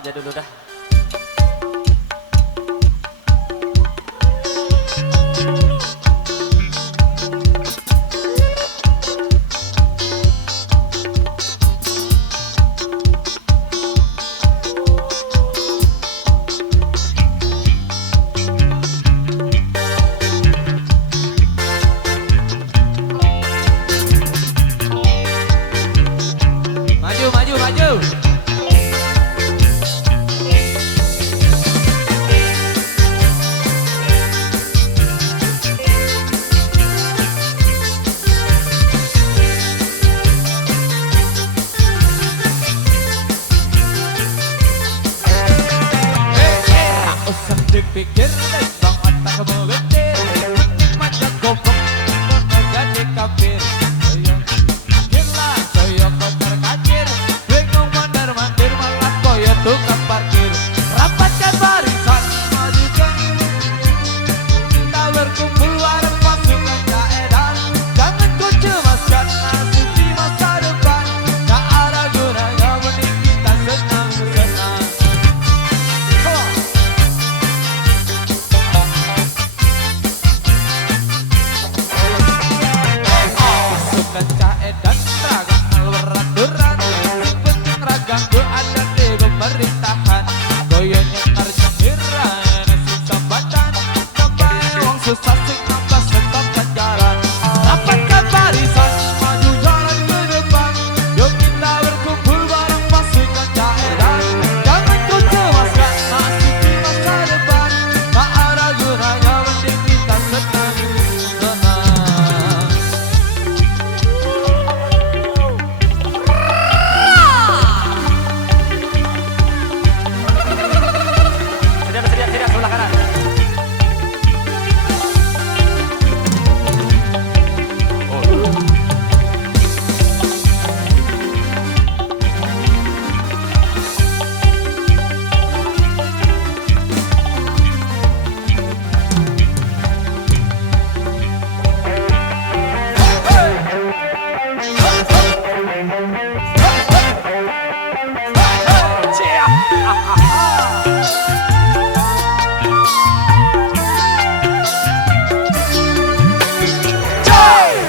aja dulu dah. Maju, maju, maju. Tak usah dipikir, bang otak kamu gede. Manja goblok, jadi kafir. Gila, saya kotor kacir. Bingung mondar-mandir malah koyo tukang parkir. Rapatkan barisan, majukan. Kita berkumpul bareng pasukan kaedan. Jangan kau cemaskan nasib di masa depan. Tak ada gunanya mending kita senang-senang. Come on. Pasukan kaedan ragam alwaraturan. Penting ragam gue ada di pemerintahan. Goyangnya terjemiran nasi sambatan. Sampai uang susah sing nambah stop pacaran. Rapatkan barisan, maju jalan ke depan. Yuk kita berkumpul bareng pasukan kaedan. Jangan kau cemaskan nasib di masa depan. Tak ada gunanya mending kita senang-senang. Sedia, sebelah kanan.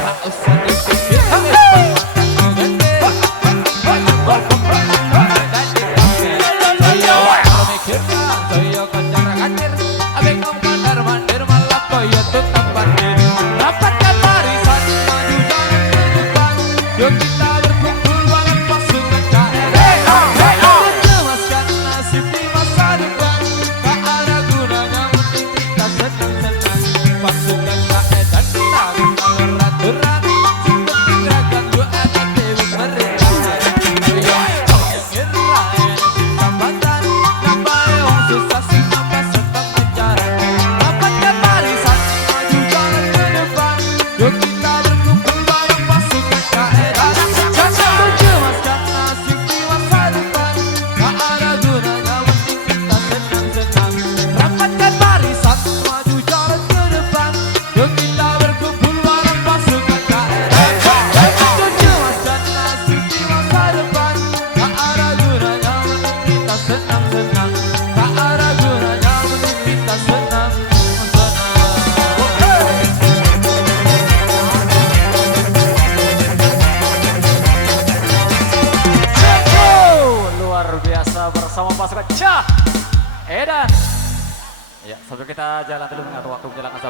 Tak usah dipikir, bang gede. Banyak goblok, jadi kafir. Saya mikirkan, saya kocar kacir. Bingung mondar-mandir malah koyo tukang parkir. Rapatkan barisan, maju jalan ke depan. Yuk kita berkumpul bareng pasukan kaedan. Jangan cemaskan nasib di masa depan. Tak ada gunanya mending kita senang-senang. Pasukan kaedan ragam alwaraturan. Penting ragam gue ada di pemerintahan. Goyang sambatan. Nambah uang susah sih nambah stop pacaran. Rapatkan barisan, maju jalan ke depan. Yuk kita berkumpul bareng pasukan kaedan. Jangan kau cemaskan nasib di masa depan. Tak ada gunanya mending kita senang-senang. Rapatkan barisan, maju jalan ke depan. Yuk kita berkumpul bareng pasukan kaedan. Jangan kau cemaskan nasib di masa depan. Tak ada gunanya mending kita senang-senang. Tak ada gunanya mending kita senang-senang. Luar biasa bersama pasukan Cah Edan. Ya, sebelum kita jalan dulu mengatur waktu menjelang azan.